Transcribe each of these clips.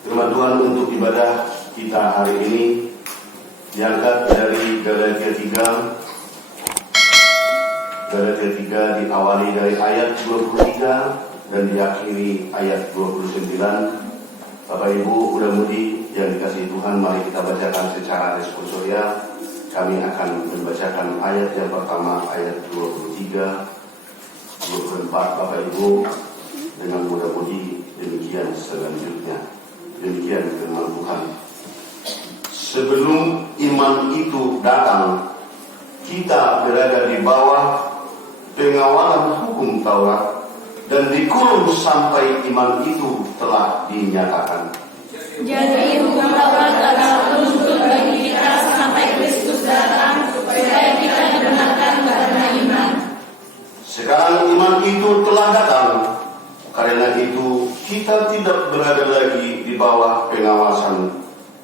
Firman Tuhan untuk ibadah kita hari ini diangkat dari Galatia 3 diawali dari ayat 23 dan diakhiri ayat 29. Bapak Ibu muda-mudi yang dikasihi Tuhan, mari kita bacakan secara responsorial. Kami akan membacakan ayat yang pertama, ayat 23, 24. Bapak Ibu dengan muda-mudi demikian selanjutnya. Demikian firman Tuhan. Sebelum iman itu datang, kita berada di bawah pengawalan hukum Taurat dan dikurung sampai iman itu telah dinyatakan. Jadi hukum Taurat adalah penuntut bagi kita sampai Kristus datang, supaya kita dibenarkan karena iman. Sekarang iman itu telah datang, karena itu kita tidak berada lagi di bawah pengawasan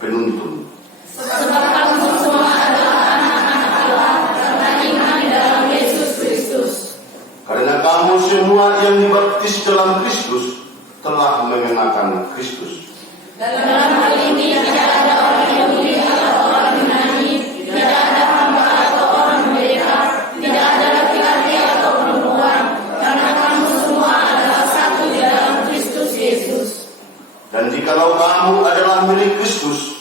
penuntun. Sebab kamu semua adalah anak-anak Allah karena iman dalam Yesus Kristus. Karena kamu semua yang dibaptis dalam Kristus telah mengenakan Kristus. Dalam hal ini tidak ada orang Yahudi atau orang Yunani, tidak ada hamba atau orang merdeka, tidak ada laki-laki atau perempuan, karena kamu semua adalah satu di dalam Kristus Yesus. Dan jikalau kamu adalah milik Kristus,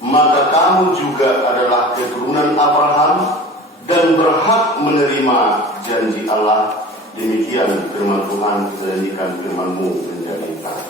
maka kamu juga adalah keturunan Abraham dan berhak menerima janji Allah. Demikian firman Tuhan, kita nyanyikan firman-Mu menjadi terang.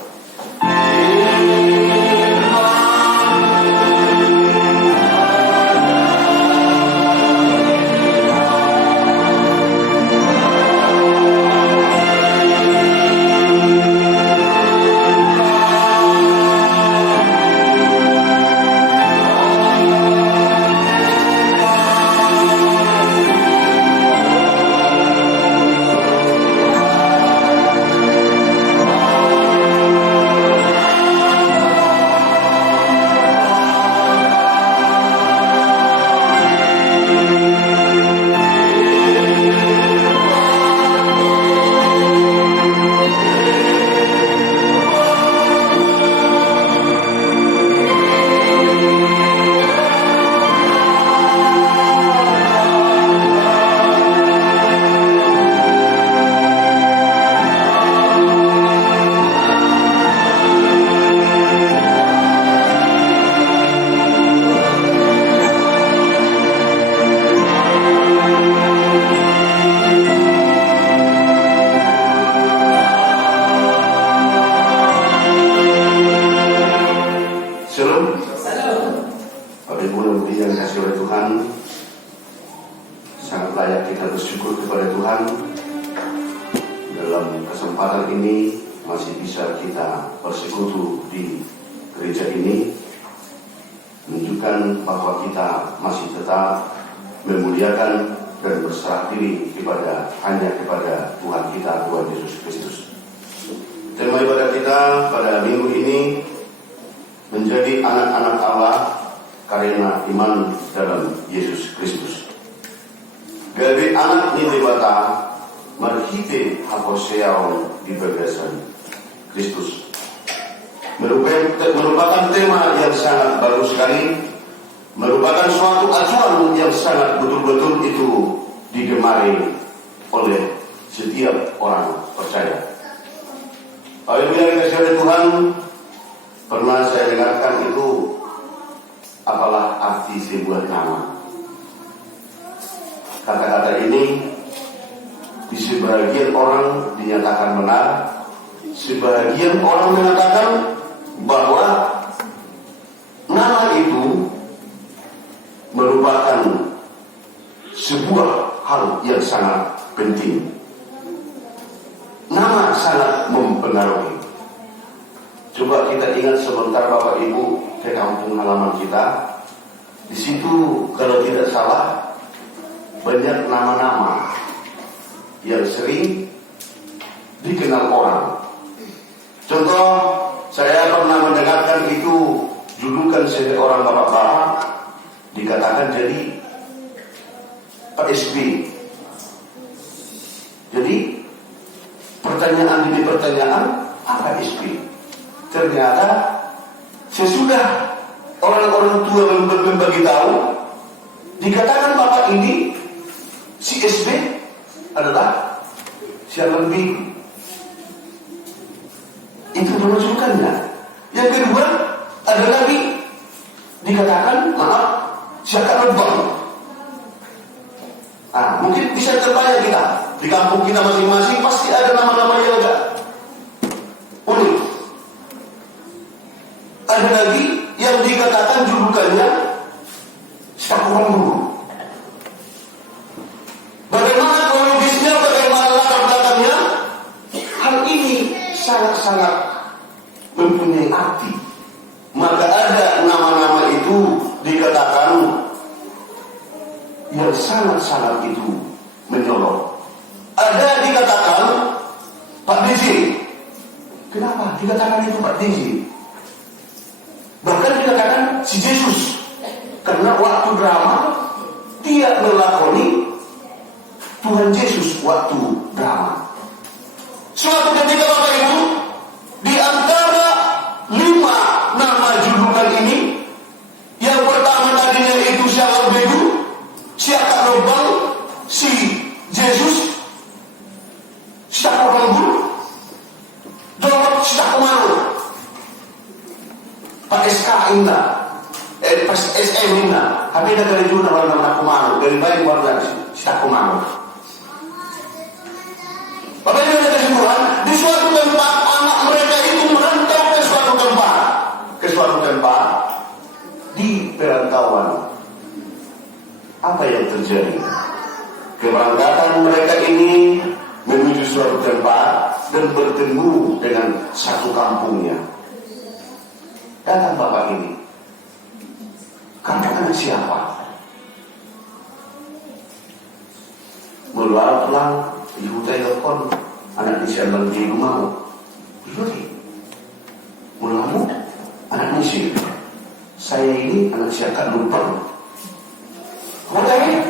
Merupakan tema yang sangat bagus sekali, merupakan suatu acuan yang sangat betul-betul itu digemari oleh setiap orang percaya. Haleluya, dikasihi oleh Tuhan. Pernah saya dengarkan itu, apalah arti sebuah nama. Kata-kata ini di sebagian orang dinyatakan benar, sebagian orang mengatakan bahwa nama itu merupakan sebuah hal yang sangat penting. Nama sangat mempengaruhi. Coba kita ingat sebentar Bapak Ibu ke kampung halaman kita. Di situ kalau tidak salah banyak nama-nama yang sering dikenal orang. Contoh, saya pernah mendengarkan itu julukan seorang bapak-bapak dikatakan jadi Pak SB. Jadi pertanyaan demi pertanyaan, apa SB? Ternyata Sesudah orang-orang tua membagi tahu, dikatakan bapak ini si SB adalah siapa lebih. Itu menunjukkannya. Yang kedua ada lagi dikatakan siapa lebang. Mungkin bisa terbayang kita di kampung kita masing-masing pasti ada nama-nama yang agak unik. Ada lagi yang dikatakan julukannya Syakuran Guru. Bagaimana kronologisnya, bagaimana latar belakangnya? Hal ini sangat-sangat mempunyai arti. Maka ada nama-nama itu dikatakan yang sangat-sangat itu menyolok. Ada dikatakan Pak DJ. Kenapa dikatakan itu Pak DJ? Bahkan dikatakan si Yesus, karena waktu drama dia melakoni Tuhan Yesus waktu drama. Suatu ketika Bapak Ibu, di antara 5 nama julukan ini, yang pertama tadinya itu siapa begu, siapa lubang, si Yesus, siapa guru, jawab siapa malu. Pak SK Indah, Pas SM Indah, tapi ada dari juga nama aku malu, dari baik warga siapa malu. Bapak Ibu ada kesimpulan, di suatu tempat anak mereka itu merantau ke suatu tempat di perantauan. Apa yang terjadi? Keberangkatan mereka ini menuju suatu tempat dan bertemu dengan satu kampungnya. Datang bapak ini. Kamu anak siapa? Meluar pulang, ibu telepon, anak di Serban di rumah. Ibu mulamu, anak Mesir. Saya ini anak siapa lupa. Kamu tanya,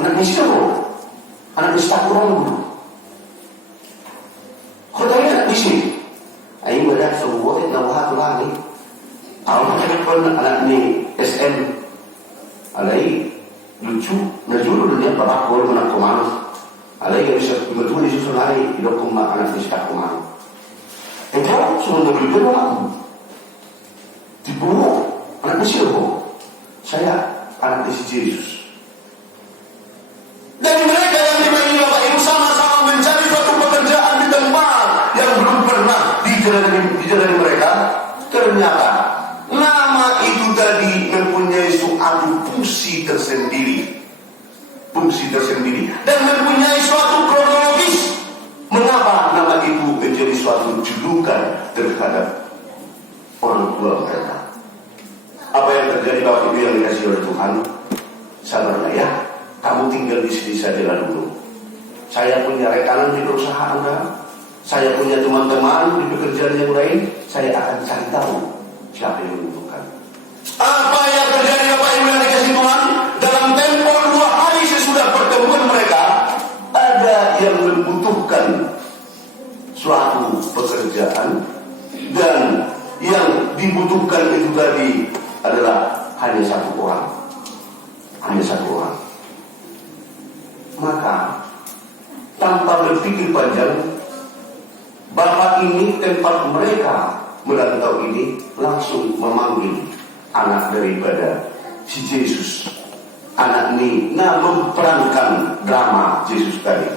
anak Mesir loh, anak Syakuran dulu. Kau tanya anak Mesir. Ayo ada sebuah yang nama lagi. Awak telepon anak ni SM. Alai lucu, najulu dia bapak kau mana komando. Alai yang bisa betul di susun hari hidup kumah anak ni Syakuran. Engkau semua berbeda orang. Dibunuh anak Mesir loh. Saya anak Yesus. Dan mereka yang dimaini Bapak Ibu sama-sama mencari suatu pekerjaan di tempat yang belum pernah dijalani mereka. Ternyata nama itu tadi mempunyai suatu fungsi tersendiri dan mempunyai suatu kronologis. Mengapa nama itu menjadi suatu julukan terhadap orang tua mereka? Apa yang terjadi Bapak Ibu yang dikasih oleh Tuhan? Sabarlah ya, kamu tinggal di sini saja dulu. Saya punya rekanan di perusahaan Anda, saya punya teman-teman di pekerjaan yang lain. Saya akan cari tahu siapa yang membutuhkan. Apa yang terjadi Bapak Ibu yang dikasih Tuhan? Dalam tempo 2 hari sesudah pertemuan mereka, ada yang membutuhkan suatu pekerjaan, dan yang dibutuhkan itu tadi adalah hanya satu orang. Maka tanpa berpikir panjang, bapak ini tempat mereka merantau ini langsung memanggil anak daripada si Yesus. Anak ini memperankan drama Yesus tadi.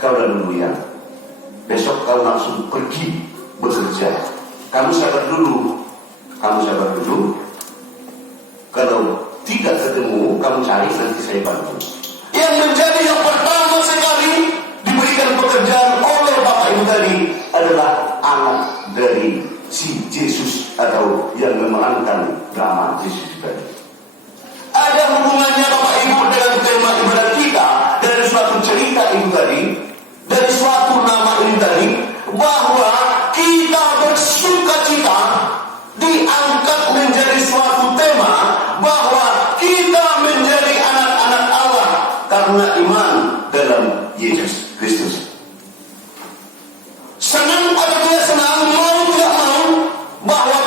Kau dulu ya, besok kau langsung pergi bekerja. Kamu sabar dulu. Kalau tidak ketemu, kamu cari, nanti saya bantu. Yang menjadi yang pertama sekali diberikan pekerjaan oleh bapak ibu tadi adalah anak dari si Yesus atau yang memerankan drama Yesus tadi. Ada hubungannya bapak ibu dengan tema ibadah kita dari suatu cerita itu tadi, dari suatu nama ini tadi, bahwa kita bersukacita diangkat menjadi suatu tema bahwa kita menjadi anak-anak Allah karena iman dalam Yesus Kristus. Senang atau tidak senang, mau tidak mau, bahwa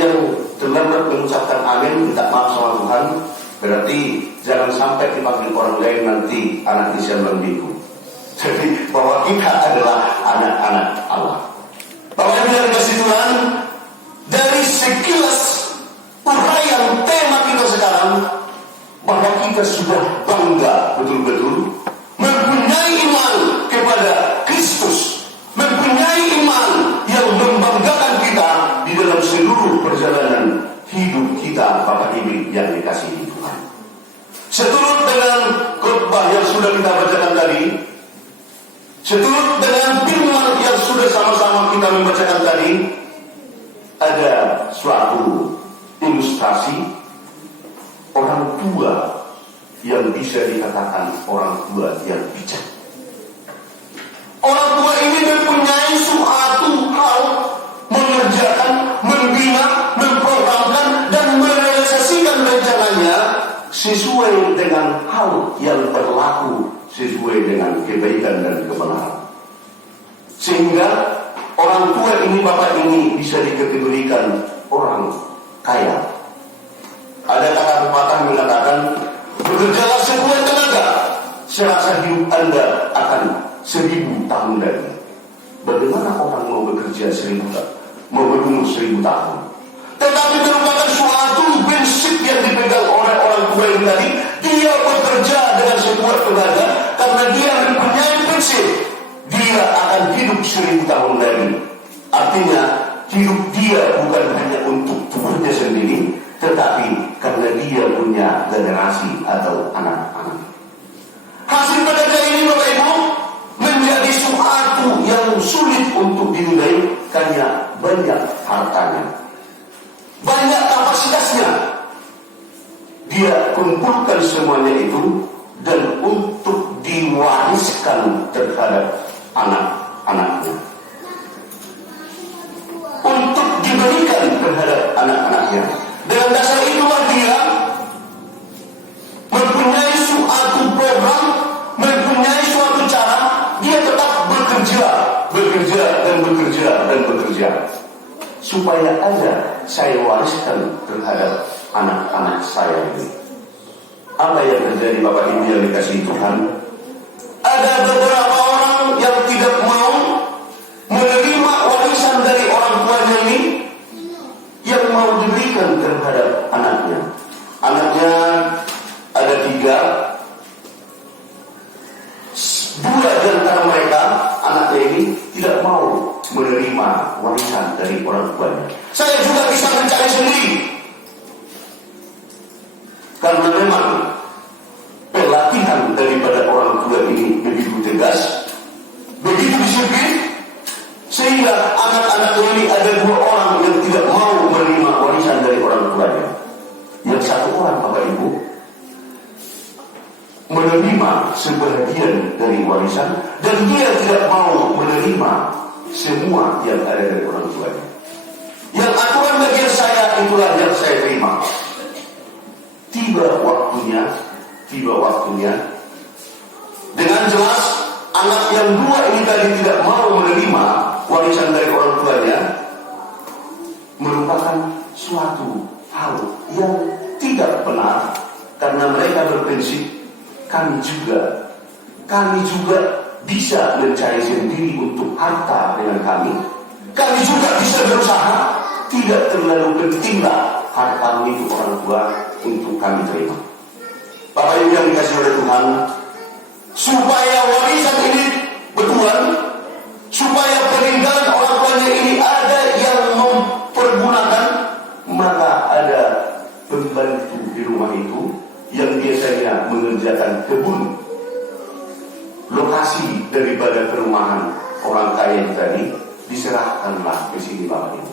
yang terlambat mengucapkan amin, minta maaf sama Tuhan, berarti jangan sampai dipanggil orang lain nanti anak siambang biku. Jadi bahwa kita adalah anak-anak Allah. Bapak Ibu yang dikasihi Tuhan, dari sekilas uraian tema kita sekarang, bahwa kita sudah bangga betul-betul mempunyai iman kepada Kristus, mempunyai iman yang membanggakan kita di dalam seluruh perjalanan hidup kita, Bapak Ibu yang dikasihi Tuhan. Seturut dengan khotbah yang sudah kita bacakan tadi, seturut dengan firman yang sudah sama-sama kita membacakan tadi, ada suatu ilustrasi orang tua yang bisa dikatakan orang tua yang bijak. Orang tua ini mempunyai suatu hal mengerjakan, membina, memprogramkan dan merealisasikan rencananya sesuai dengan hal yang berlaku, sesuai dengan kebaikan dan kebenaran. Sehingga orang tua ini, bapak ini bisa dikategorikan orang kaya. Ada kata pepatah mengatakan, bekerjalah sekuat tenaga, serasa hidup Anda akan 1000 tahun lagi. Bagaimana orang mau bekerja 1000 tahun, mau berumur 1000 tahun? Tetapi merupakan suatu prinsip yang dipegang oleh orang tua yang tadi. Dia bekerja dengan sekuat tenaga karena dia mempunyai prinsip, dia akan hidup 1000 tahun lagi. Artinya hidup dia bukan hanya untuk tubuhnya sendiri, tetapi karena dia punya generasi atau anak-anak. Hasil pekerja ini, Bapak Ibu, menjadi suatu yang sulit untuk dinilai karena banyak hartanya, banyak kapasitasnya. Dia kumpulkan semuanya itu dan untuk diwariskan terhadap anak-anaknya, untuk diberikan terhadap anak-anaknya. Dengan dasar itulah dia mempunyai suatu program, mempunyai suatu cara. Dia tetap bekerja supaya ada saya wariskan terhadap anak-anak saya ini. Apa yang terjadi, Bapak Ibu yang dikasihi Tuhan? Ada beberapa orang yang tidak mau menerima warisan dari orang tuanya ini, yang mau diberikan terhadap anaknya. Anaknya ada 3. 2 di antara mereka, anaknya ini tidak mau menerima warisan dari orang tuanya. Saya juga bisa mencari sendiri, karena memang pelatihan daripada orang tua ini begitu tegas, begitu disiplin, sehingga anak-anak ini ada 2 orang yang tidak mau menerima warisan dari orang tuanya. Yang 1 orang, Bapak Ibu, menerima sebagian dari warisan dan dia tidak mau menerima semua yang ada dari orang tuanya. Yang aturan bagian saya itulah yang saya terima. Tiba waktunya dengan jelas anak yang 2 ini tadi tidak mau menerima warisan dari orang tuanya, merupakan suatu hal yang tidak benar, karena mereka berprinsip kami juga bisa mencari sendiri untuk harta dengan kami juga bisa berusaha, tidak terlalu pentinglah harta milik orang tua untuk kami terima. Bapak Ibu yang dikasihi oleh Tuhan, supaya warisan ini bertuhan, supaya peninggalan orang tuanya ini ada yang mempergunakan, maka ada pembantu di rumah itu yang biasanya mengerjakan kebun. Lokasi daripada perumahan orang kaya itu tadi diserahkanlah ke sini, Bapak Ibu.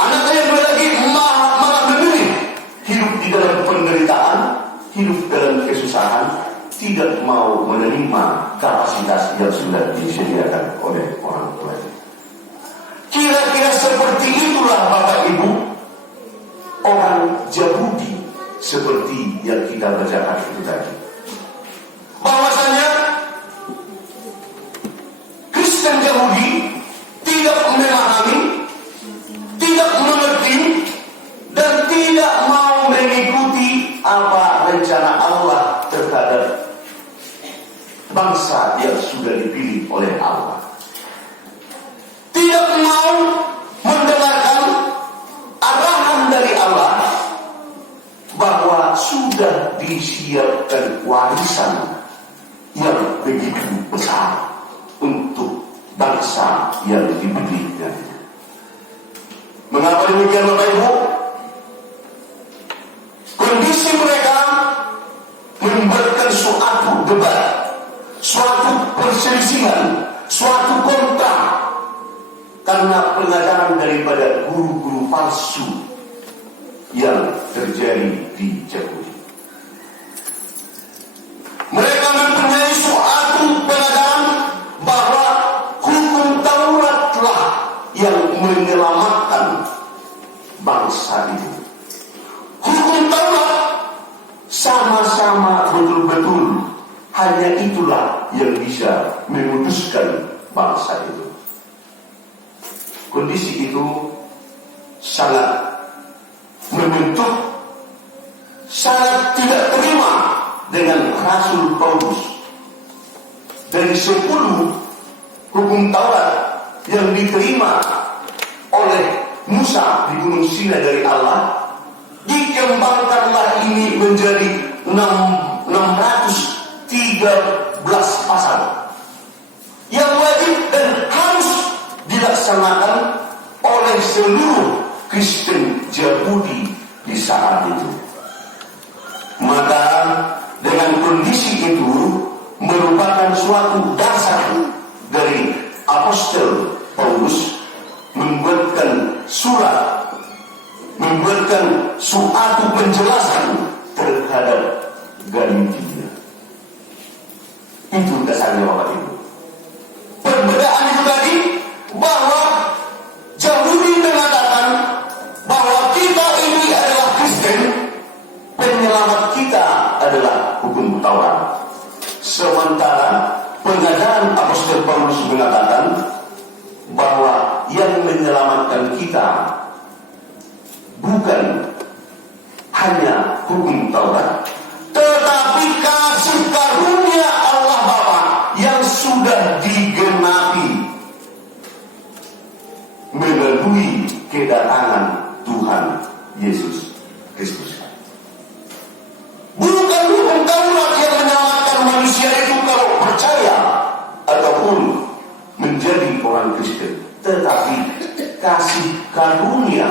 Anak yang lagi malah memilih hidup di dalam penderitaan, hidup dalam kesusahan, tidak mau menerima kapasitas yang sudah disediakan oleh orang tuanya. Kira-kira seperti itulah, Bapak Ibu, orang Yahudi seperti yang kita bacakan itu tadi. Bahwasanya Kristen Yahudi tidak memahami, bangsa yang sudah dipilih oleh Allah. Tidak mau mendengarkan arahan dari Allah bahwa sudah disiapkan warisan yang begitu besar untuk bangsa yang dipilihnya. Mengapa demikian, Bapak Ibu? Kondisi mereka membuatkan suatu debat, suatu perselisihan, suatu kontra karena pengajaran daripada guru-guru palsu yang terjadi di Yahudi. Mereka mempunyai suatu pengajaran bahwa hukum Tauratlah yang menyelamatkan bangsa itu. Hukum Taurat sama-sama betul-betul hanya itulah yang bisa memutuskan bangsa itu. Kondisi itu sangat membentuk, sangat tidak terima dengan Rasul Paulus. Dari 10 hukum Taurat yang diterima oleh Musa di Gunung Sinai dari Allah, dikembangkanlah ini menjadi 613 pasal yang wajib dan harus dilaksanakan oleh seluruh Kristen Yahudi di saat itu. Maka dengan kondisi itu merupakan suatu dasar dari Apostel Paulus membuatkan surat, membuatkan suatu penjelasan terhadap Galatia. Itu dasarnya, Bapak Ibu. Perbedaan itu tadi bahwa Yahudi mengatakan bahwa kita ini adalah Kristen, penyelamat kita adalah hukum Taurat. Sementara pengajaran Apostel Paulus mengatakan bahwa yang menyelamatkan kita bukan hanya hukum Taurat, tetapi kasih karunia Allah Bapa yang sudah digenapi melalui kedatangan Tuhan Yesus Kristus. Bukan hukum Taurat yang menyelamatkan manusia itu kalau percaya ataupun menjadi orang Kristen, tetapi kasih karunia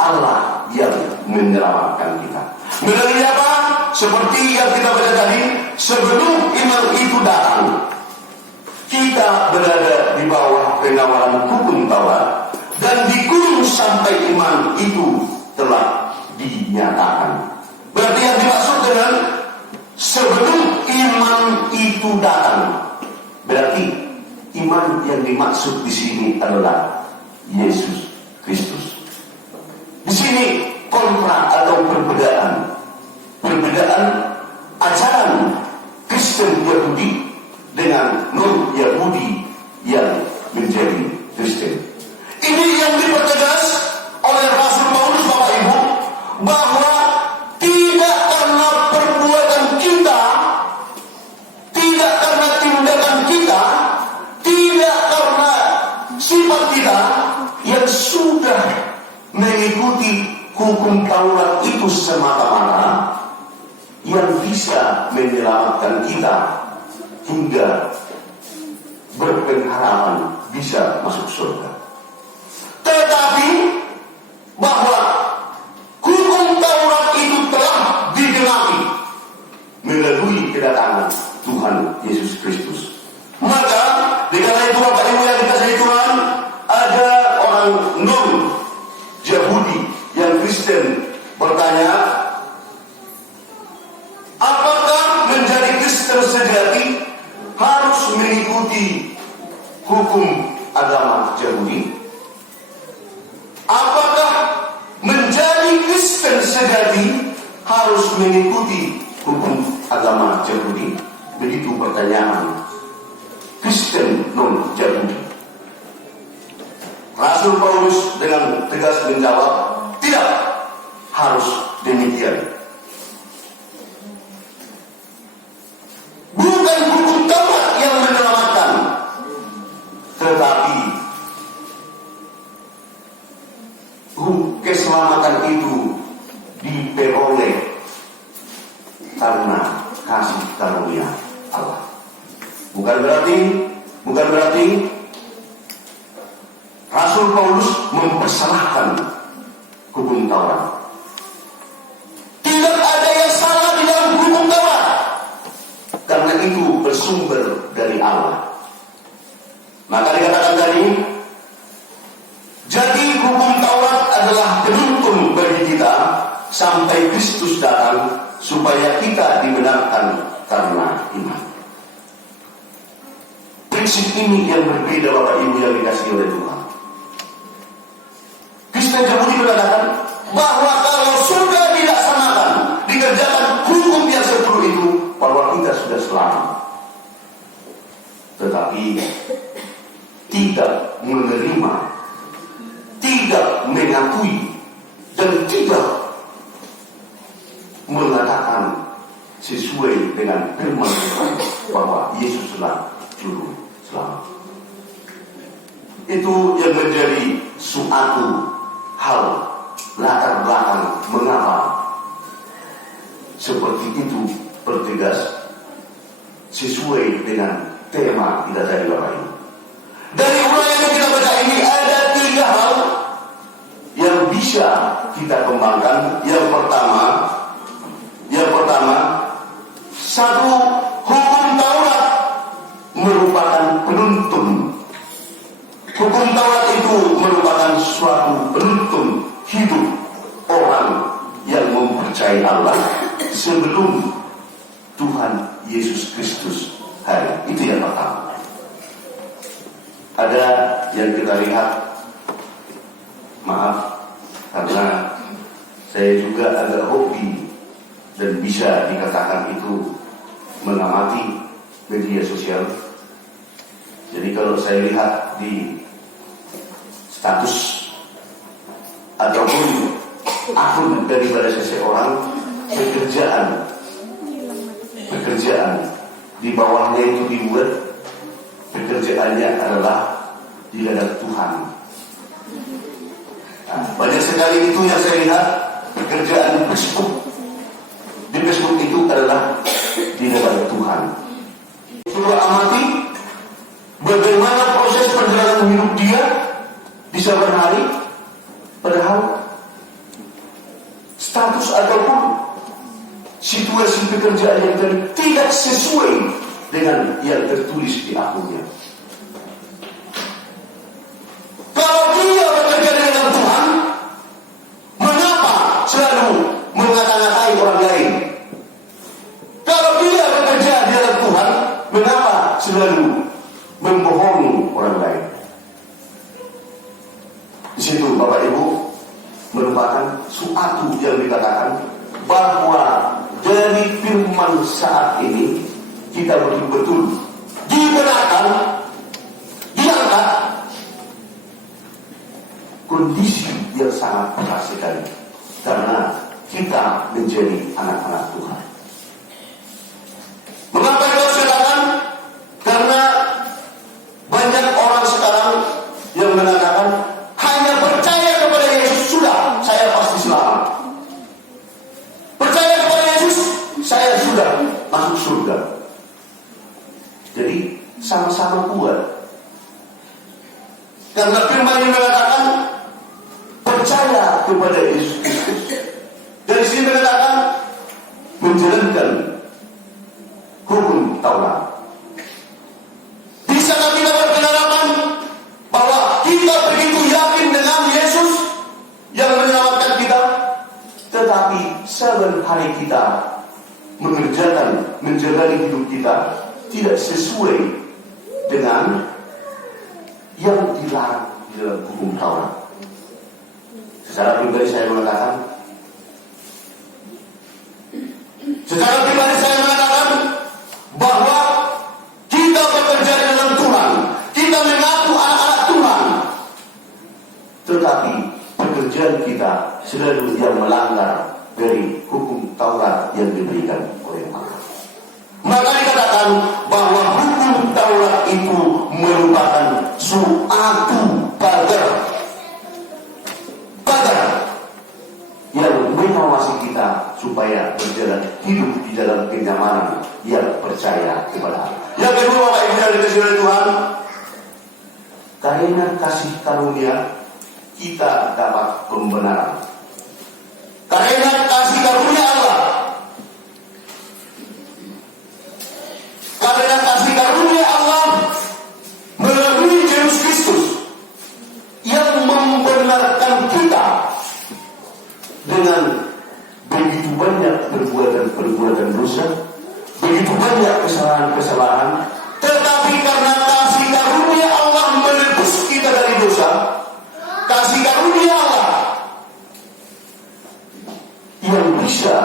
Allah yang menyelamatkan kita. Melalui apa? Seperti yang kita baca tadi, sebelum iman itu datang, kita berada di bawah penawaran hukum Taurat dan dikurung sampai iman itu telah dinyatakan. Berarti yang dimaksud dengan sebelum iman itu datang, berarti iman yang dimaksud di sini adalah Yesus Kristus. Di sini kontra atau perbedaan ajaran Kristen Yahudi dengan non Yahudi yang menjadi Kristen. Ini yang dipertegas oleh Rasul Paulus, Bapak Ibu, bahwa tidak karena perbuatan kita, tidak karena tindakan kita, tidak karena sifat kita yang sudah mengikuti hukum Taurat itu semata-mata yang bisa menyelamatkan kita hingga berpengharapan bisa masuk surga. Tetapi bahwa hukum Taurat itu telah digenapi melalui kedatangan Tuhan Yesus Kristus. Maka dengan itu, Bapak Ibu yang dikasihi Tuhan, ada orang non Yahudi yang Kristen bertanya, apakah menjadi Kristen sejati harus mengikuti hukum agama Yahudi? Apakah menjadi Kristen sejati harus mengikuti hukum agama Yahudi? Begitu pertanyaan Kristen non Yahudi. Rasul Paulus dengan tegas menjawab, tidak harus demikian. Bukan bukan hukum Taurat yang menyelamatkan, tetapi keselamatan itu diperoleh karena kasih karunia Allah. Bukan berarti Rasul Paulus mempersalahkan hukum Taurat. Tidak ada yang salah di dalam hukum Taurat, karena itu bersumber dari Allah. Maka dikatakan tadi, jadi hukum Taurat adalah penuntun bagi kita sampai Kristus datang, supaya kita dibenarkan karena iman. Prinsip ini yang berbeda, Bapak Ibu yang dikasihi oleh Tuhan. Kristen Yahudi mengatakan bahwa kalau sudah dilaksanakan, dikerjakan hukum yang seperti itu, bahwa kita sudah selamat. Tetapi tidak menerima, tidak mengakui, dan tidak mengatakan sesuai dengan firman Tuhan bahwa Yesuslah juru selamat. Itu yang menjadi suatu hal latar belakang mengapa seperti itu bertegas sesuai dengan tema kita tadi, Bapak Ibu. Dari uraian yang kita baca ini ada 3 hal yang bisa kita kembangkan. Yang pertama, satu, hukum Taurat merupakan penuntun. Hukum Taurat itu merupakan suatu penuntun hidup orang yang mempercayai Allah sebelum Tuhan Yesus Kristus hari. Itu yang pertama. Ada yang kita lihat, maaf karena saya juga agak hobi dan bisa dikatakan itu mengamati media sosial. Jadi kalau saya lihat di status ataupun akun daripada seseorang, pekerjaan di bawahnya itu dibuat pekerjaannya adalah di hadapan Tuhan. Nah, banyak sekali itu yang saya lihat pekerjaan di Facebook. Di Facebook itu adalah di hadapan Tuhan. Sudah amati bagaimana proses perjalanan hidup dia bisa berhari, padahal status ataupun situasi pekerjaan yang tadi tidak sesuai dengan yang tertulis di akunnya. Kalau dia bekerja dengan Tuhan, mengapa selalu mengata-ngatai orang lain? Kalau dia bekerja dengan Tuhan, mengapa selalu membohongi orang lain? Di situ Bapak Ibu merupakan suatu yang dikatakan bahwa dari firman saat ini kita betul-betul dibenarkan, diangkat kondisi yang sangat berat sekali karena kita menjadi anak-anak Tuhan. Mengapa kita silakan? Karena banyak orang sekarang yang mengatakan hanya percaya kepada Yesus sudah saya pasti selamat. Percaya kepada Yesus saya sudah masuk surga. Jadi sama-sama kuat. Karena firman ini mengatakan percaya kepada Yesus Kristus. Dari sini mengatakan menjalankan hukum Taurat. Bisakah kita berpendapat bahwa kita begitu yakin dengan Yesus yang menyelamatkan kita, tetapi saban hari kita menjalani hidup kita tidak sesuai dengan yang dilarang di dalam hukum Taurat? Secara pribadi saya mengatakan bahwa kita bekerja dengan Tuhan, kita mengaku anak-anak Tuhan, tetapi pekerjaan kita selalu yang melanggar dari hukum Taurat yang diberikan oleh Allah. Maka dikatakan bahwa hukum Taurat itu merupakan suatu pagar yang mengawasi kita supaya berjalan hidup di dalam kenyamanan yang percaya kepada Allah. Yang kedua, Bapak Ibu yang dikasihi oleh Tuhan, karena kasih karunia kita dapat pembenaran. Karena kasih karunia Allah, karena kasih karunia Allah melalui Yesus Kristus yang membenarkan kita dengan begitu banyak perbuatan dosa, begitu banyak kesalahan, tetapi karena kasih karunia Allah menebus kita dari dosa, kasih karunia Allah yang bisa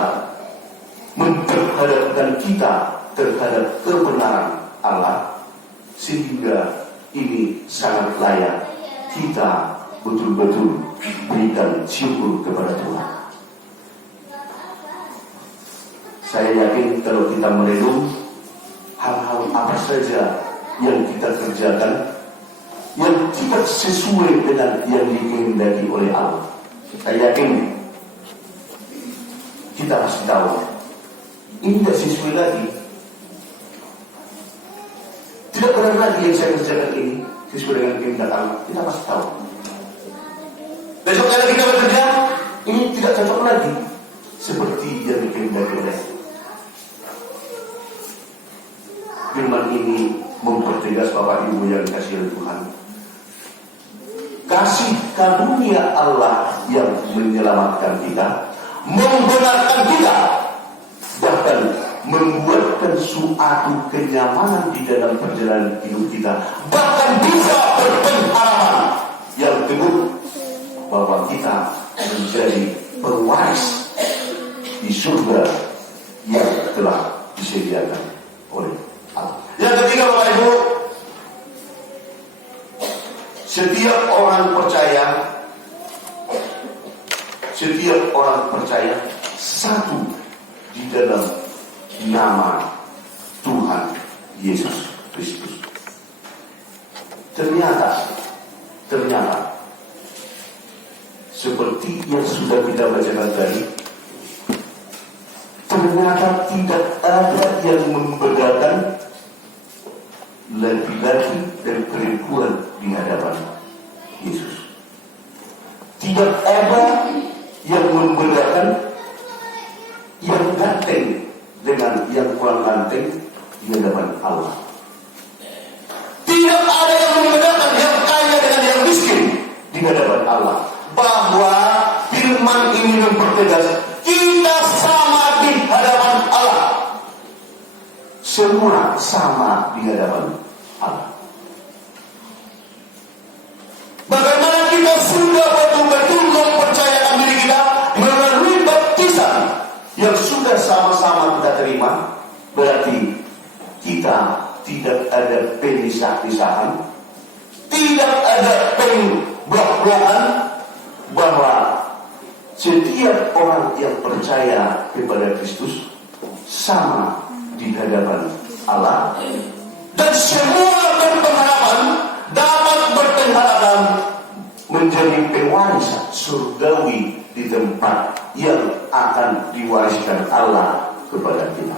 memperhadapkan kita terhadap kebenaran Allah, sehingga ini sangat layak kita betul-betul berikan syukur kepada Tuhan. Saya yakin kalau kita merenung hal-hal apa saja yang kita kerjakan yang tidak sesuai dengan yang dikehendaki oleh Allah, saya yakin kita pasti tahu ini tidak sesuai lagi. Tidak benar lagi yang saya kerjakan ini sesuai dengan kehendak Allah. Kita pasti tahu. Besok kali kita bekerja, ini tidak cocok lagi seperti yang dikehendaki oleh. Firman ini mempertegas Bapak Ibu yang dikasihi oleh Tuhan, kasih karunia Allah yang menyelamatkan kita, membenarkan kita, bahkan membuatkan suatu kenyamanan di dalam perjalanan hidup kita, bahkan bisa berpengharapan yang teguh bahwa kita menjadi pewaris di surga yang telah disediakan oleh Allah. Yang ketiga, Bapak Ibu, setiap orang percaya satu di dalam nama Tuhan Yesus Kristus. Ternyata seperti yang sudah kita bacakan tadi, ternyata tidak ada yang membedakan laki-laki dan perempuan di hadapan Yesus. Tidak ada yang membedakan yang ganteng dengan yang kurang ganteng di hadapan Allah. Tidak ada yang membedakan yang kaya dengan yang miskin di hadapan Allah. Bahwa firman ini mempertegas kita sama di hadapan Allah. Semua sama di hadapan Allah. Bagaimana kita sudah betul-betul mempercayakan diri kita melalui baptisan yang sudah sama-sama kita terima, berarti kita tidak ada pemisah-pisahan, tidak ada pemblokan, bahwa setiap orang yang percaya kepada Kristus sama di hadapan Allah, dan semua berpengharapan dapat berpengharapan menjadi pewaris surgawi di tempat yang akan diwariskan Allah kepada kita.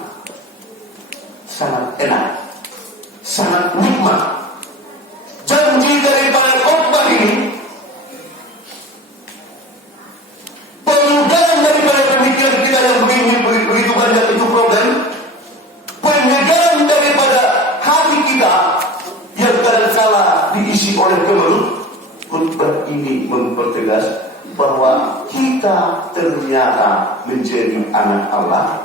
Sangat enak, sangat nikmat. Janji daripada khotbah ini, pengudahan daripada pemikiran kita yang begitu banyak itu problem, penyegaran daripada hati kita yang kadangkala diisi oleh kemelut. Khotbah ini mempertegas bahwa kita ternyata menjadi anak Allah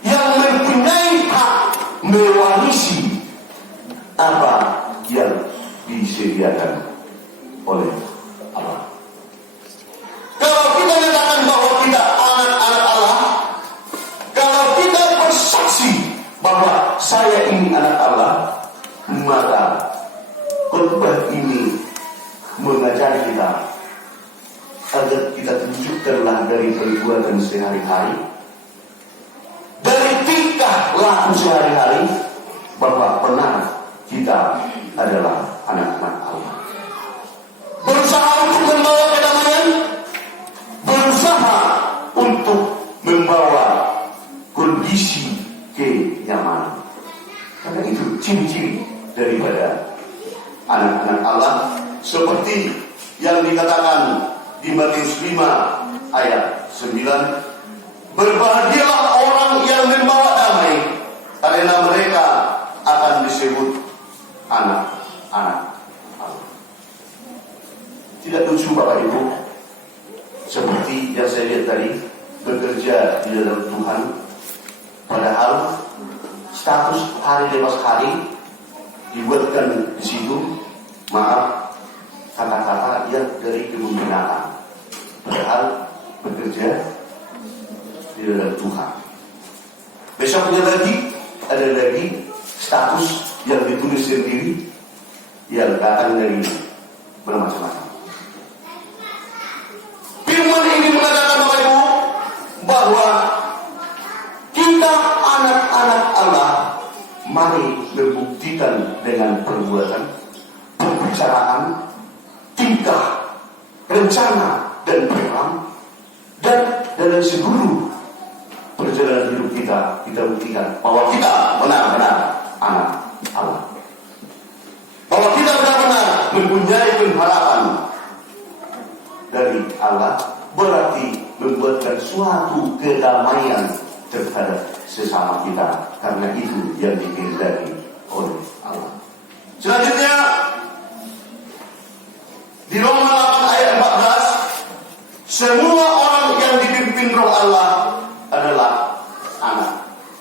yang mempunyai hak mewarisi apa yang disediakan oleh Allah. Kalau kita nyatakan bahwa kita anak-anak Allah, kalau kita bersaksi bahwa saya ini anak Allah, maka khotbah ini mengajari kita agar kita tunjukkanlah dari perbuatan sehari-hari, dari tingkah laku sehari-hari, bahwa benar kita adalah anak-anak Allah. Berusaha untuk membawa kedamaian, berusaha untuk membawa kondisi kenyamanan. Karena itu ciri-ciri daripada anak-anak Allah, seperti yang dikatakan di Matius 5 ayat 9, berbahagialah orang yang membawa damai, karena mereka akan disebut anak-anak Allah. Tidak lucu Bapak Ibu, seperti yang saya lihat tadi, bekerja di dalam Tuhan, padahal status hari lepas hari dibuatkan di situ, maaf, kata-kata yang dari kebun binatang, padahal bekerja di dalam Tuhan. Besoknya lagi ada lagi status yang ditulis sendiri yang datang dari bermacam-macam. Firman ini mengatakan Bapak Ibu bahwa kita anak-anak Allah, mari membuktikan dengan perbuatan, pembicaraan, tingkah, rencana, dan program, dan dalam seluruh perjalanan hidup kita buktikan bahwa kita benar-benar anak Allah, bahwa kita benar-benar mempunyai pengharapan dari Allah, berarti membuatkan suatu kedamaian terhadap sesama kita, karena itu yang dikehendaki oleh Allah. Selanjutnya di Roma 8 ayat 14, semua orang yang dipimpin Roh Allah adalah anak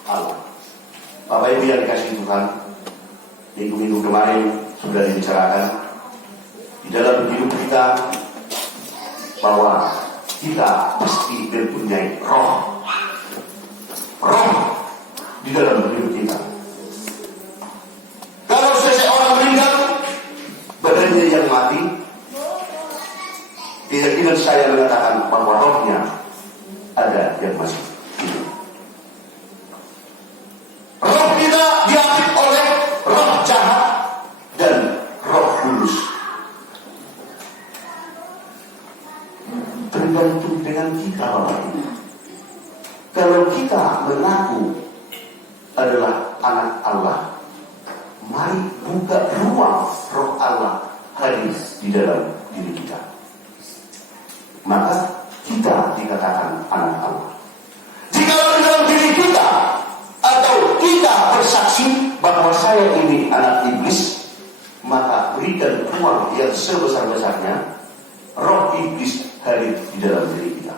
Allah. Bapak Ibu yang dikasihi Tuhan, minggu-minggu kemarin sudah dibicarakan di dalam hidup kita bahwa kita pasti mempunyai roh di dalam hidup kita. Kalau seseorang meninggal, badannya yang mati, keyakinan saya mengatakan bahwa rohnya ada yang masih hidup. Roh kita diapit oleh roh jahat dan roh kudus. Tergantung dengan kita, Bapak Ibu. Kalau kita mengaku adalah anak Allah, mari buka ruang roh Allah hadir di dalam diri kita. Maka kita dikatakan anak Allah. Jika dalam diri kita atau kita bersaksi bahwa saya ini anak iblis, maka berikan ruang yang sebesar-besarnya roh iblis hadir di dalam diri kita.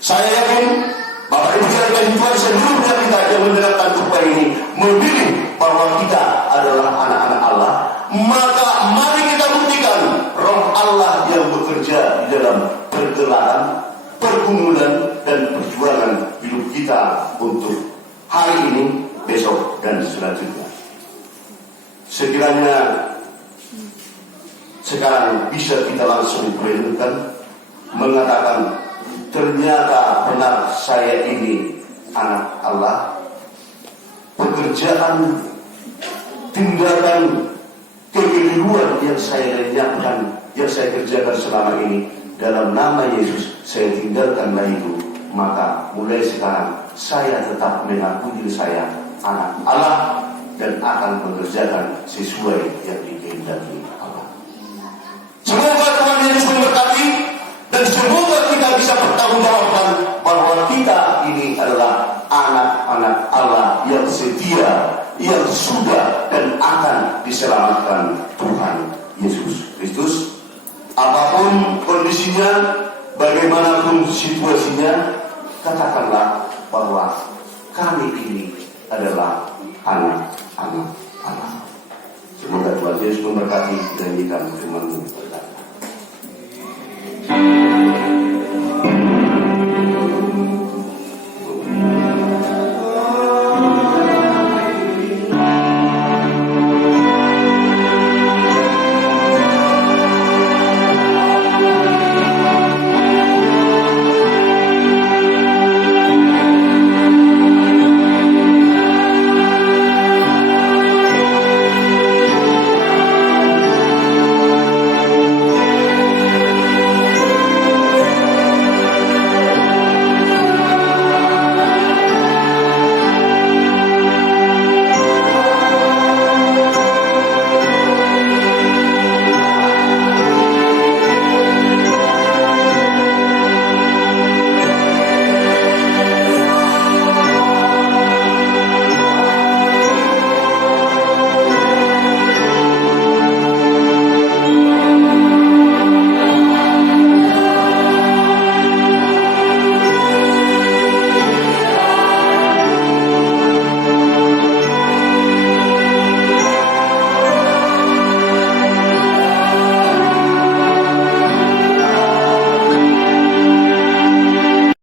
Saya yakin Bapak Ibu sekalian, Tuhan seluruhnya kita yang menerapkan upaya ini memilih bahwa kita adalah anak-anak Allah, maka mari kita buktikan roh Allah yang bekerja di dalam pergelaran, pergumulan, dan perjuangan hidup kita untuk hari ini, besok, dan selanjutnya. Sekiranya sekarang bisa kita langsung merenungkan, mengatakan ternyata benar saya ini anak Allah. Pekerjaan, tindakan, kekeliruan yang saya lenyapkan, yang saya kerjakan selama ini, dalam nama Yesus saya tinggalkanlah itu. Maka mulai sekarang saya tetap mengaku diri saya anak Allah dan akan mengerjakan sesuai yang dikehendaki Allah. Semoga Tuhan Yesus memberkati, dan semoga kita bisa bertanggungjawabkan bahwa kita ini adalah anak-anak Allah yang setia, yang sudah dan akan diselamatkan Tuhan Yesus Kristus. Apapun kondisinya, bagaimanapun situasinya, katakanlah bahwa kami ini adalah anak-anak Allah. Semoga Tuhan Yesus memberkati dan menjadikan firman-Mu berkat.